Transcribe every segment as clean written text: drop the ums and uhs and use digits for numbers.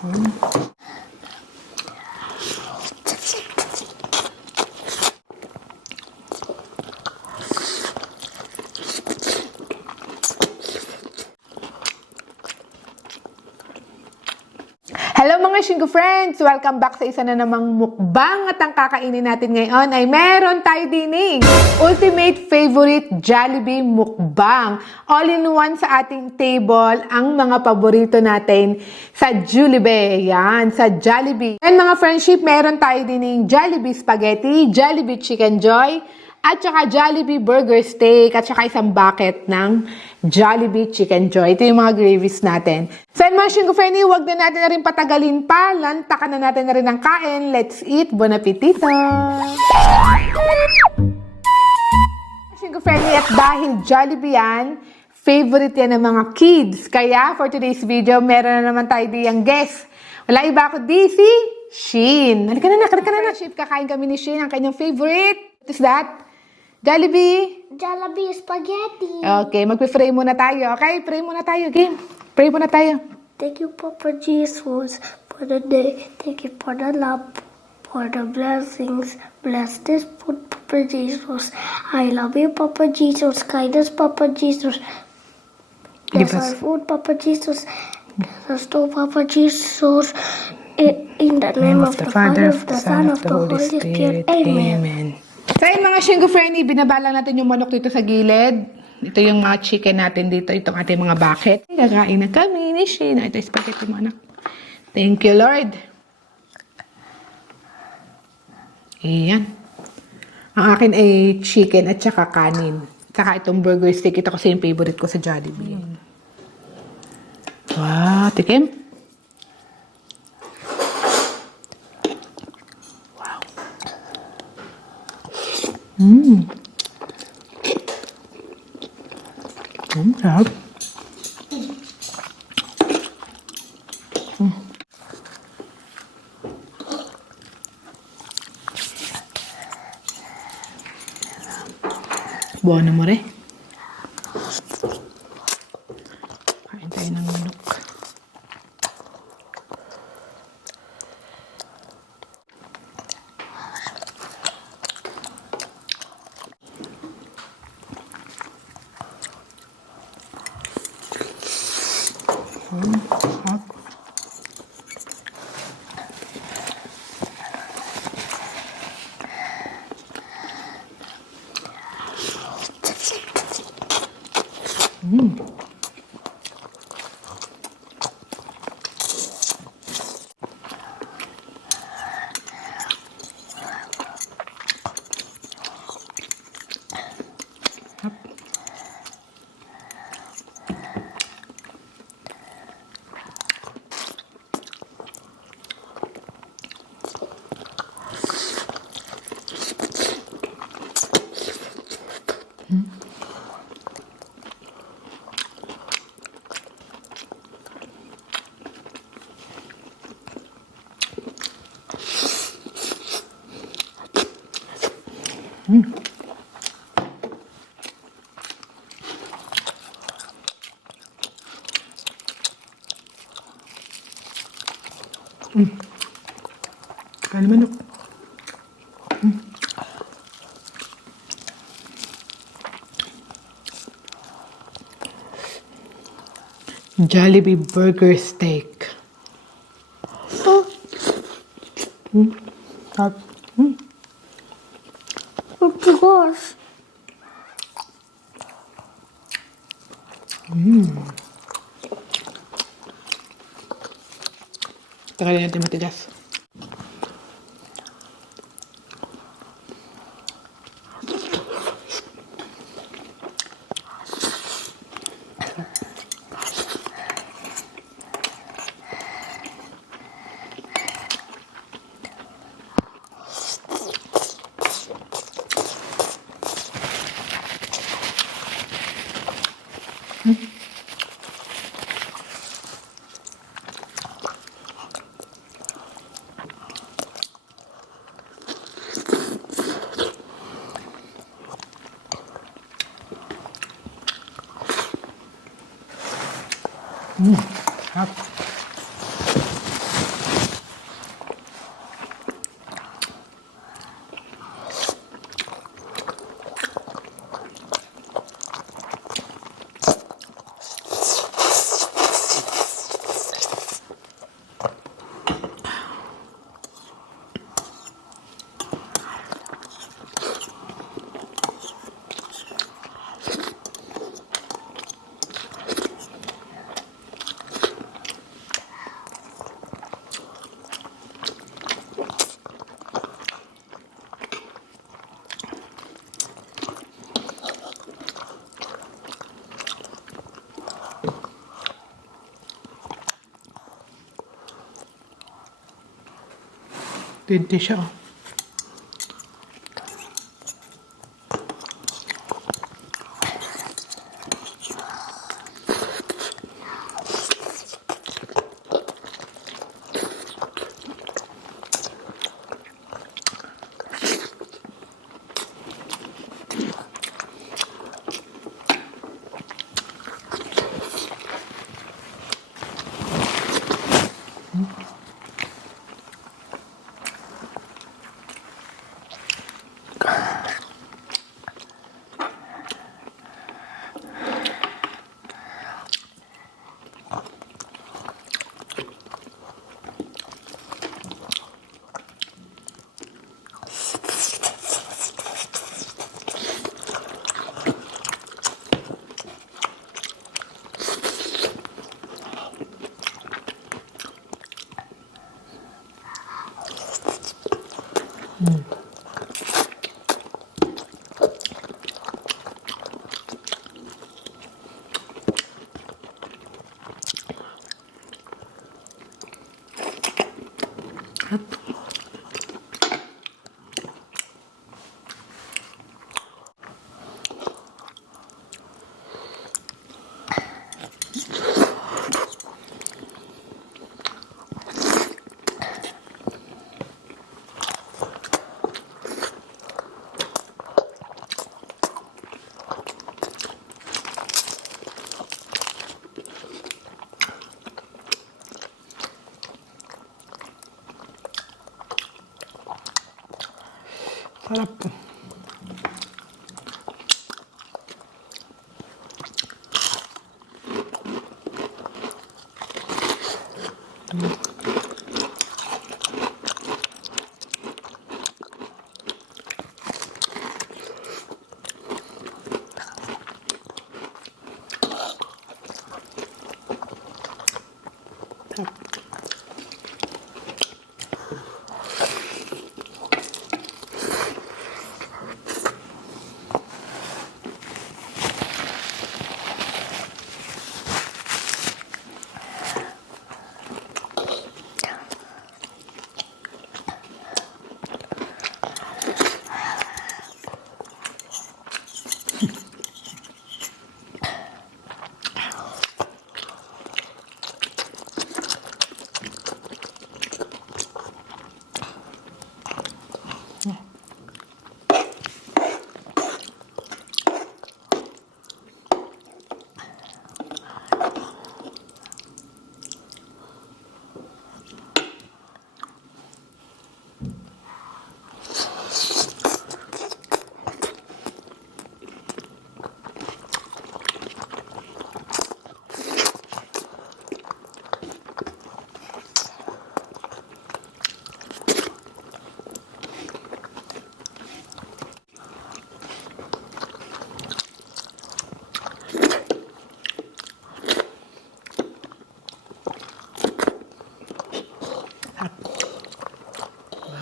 Hello mga Shingo friends! Welcome back sa isa na namang mukbang at ang kakainin natin ngayon ay meron tayo dining ultimate favorite Jollibee mukbang. All-in-one sa ating table ang mga paborito natin sa Jollibee. Yan, sa Jollibee. And mga friendship, meron tayo dining Jollibee spaghetti, Jollibee chicken joy, at saka Jollibee burger steak, at saka isang bucket ng Jollibee chicken joy. Ito yung mga gravies natin. So, mga Shingo friendly, huwag na natin na rin patagalin pa. Lantakan na natin na rin ang kain. Let's eat. Bon appetito! Shingo friendly, at dahil Jollibee yan, favorite yan ng mga kids. Kaya, for today's video, meron na naman tayo diyang guest. Wala iba ako, si Shin. Halika na. Kakain kami ni Shin, ang kanyang favorite. What is that? Jollibee? Jollibee spaghetti. Okay, magpe-pray muna tayo. Okay, pray muna tayo. Game. Pray muna tayo. Thank you, Papa Jesus, for the day. Thank you for the love, for the blessings. Bless this food, Papa Jesus. I love you, Papa Jesus. Kindness, Papa Jesus. Bless our food, Papa Jesus. Bless us too, Papa Jesus. In the name of the Father, of the Son, of the Holy Spirit. Amen. So, yun mga Shingo friendly, binabalang natin yung manok dito sa gilid. Ito yung mga chicken natin dito. Itong ating mga bucket. Kakain na kami ni Shin. Ito yung spaghetti mo, anak. Thank you, Lord. Ayan. Ang akin ay chicken at saka kanin. Saka itong burger steak. Ito kasi yung favorite ko sa Jollibee. Wow, tikim. Sarap. Buwan na mo rin. Kain tayo ng manok. Kain manok. Jollibee burger steak. Of course. Tagalin natin matigas. Sarap. Tinti siya. Sarap.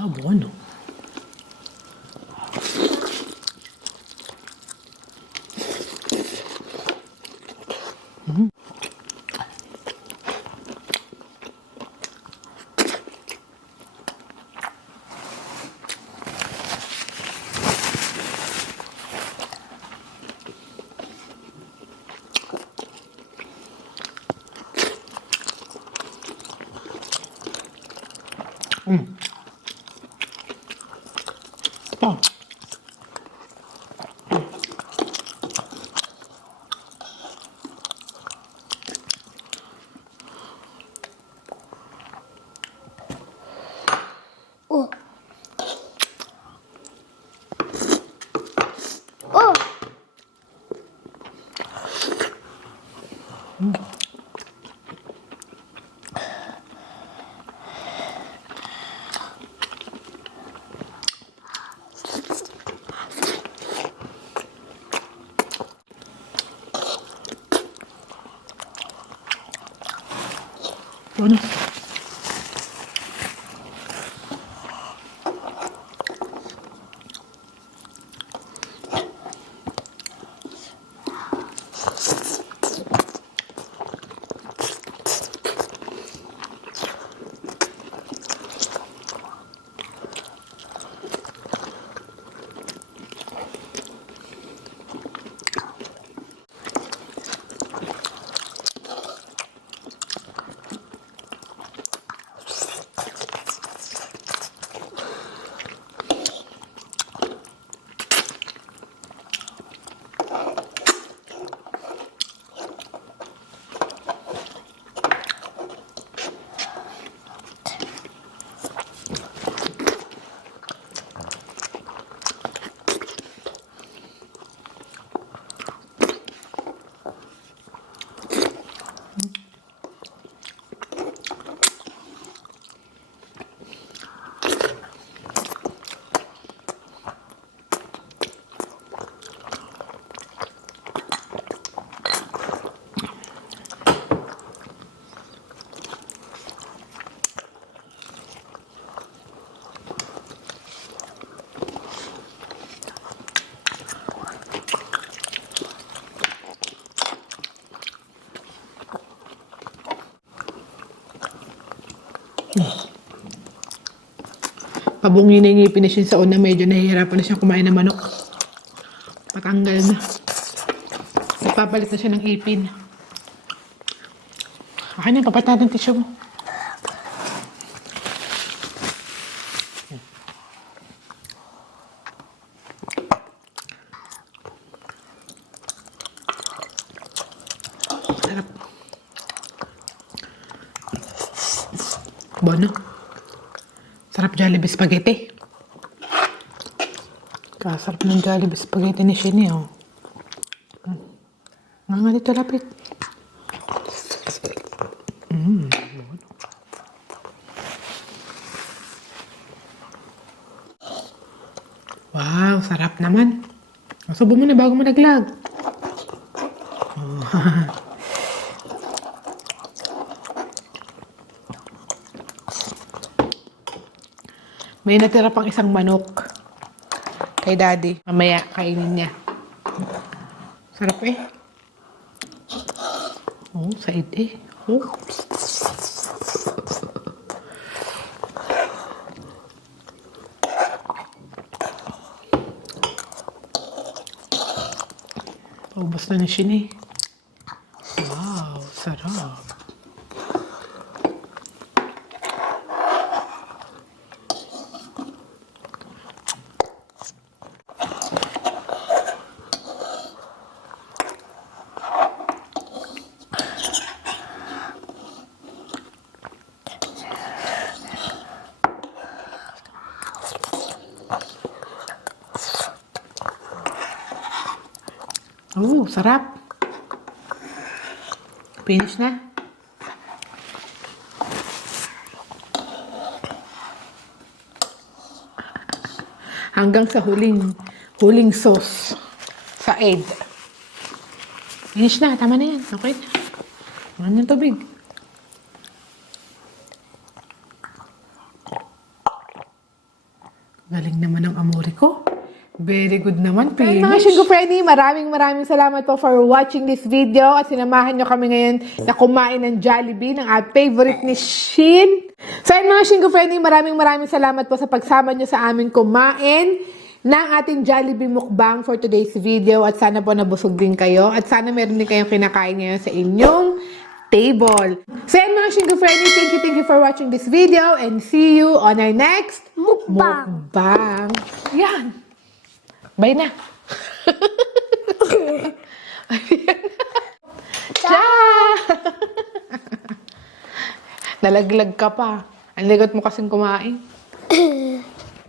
Ah, buono. 어. Oh. Oh. Buono. Pabungi na yung ngipin na siya sa una. Medyo nahihirapan na siya kumain ng manok. Patanggal na. Nagpapalit na siya ng ipin. Akin na, papat natin tissue mo. Sarap. Bono. Sarap Jollibee spaghetti. Kasarap ng Jollibee spaghetti ni Shinny, oh. Nga dito lapit. Wow, sarap naman. Subo mo na bago mo naglag. Oh. May natira pang isang manok kay Daddy. Mamaya kainin niya. Sarap eh. Oh, said eh. Oh. Ubos na siya ni. Wow, sarap. Oh, sarap. Finish na. Hanggang sa huling sauce sa egg. Finish na, tama na yan. Okay na. Ano yung tubig? Galing naman ang amore ko. Very good naman, finish. Mga Shingo Freddy, maraming salamat po for watching this video at sinamahan nyo kami ngayon na kumain ng Jollibee, ng favorite ni Shin. So ayun mga Shingo Freddy, maraming salamat po sa pagsama nyo sa amin kumain ng ating Jollibee mukbang for today's video at sana po nabusog din kayo at sana meron din kayong kinakain ngayon sa inyong table. So ayun mga Shingo Freddy, thank you for watching this video and see you on our next mukbang. Yan. Bye na. Ciao! Nalaglag ka pa. Ang ligot mo kasing kumain.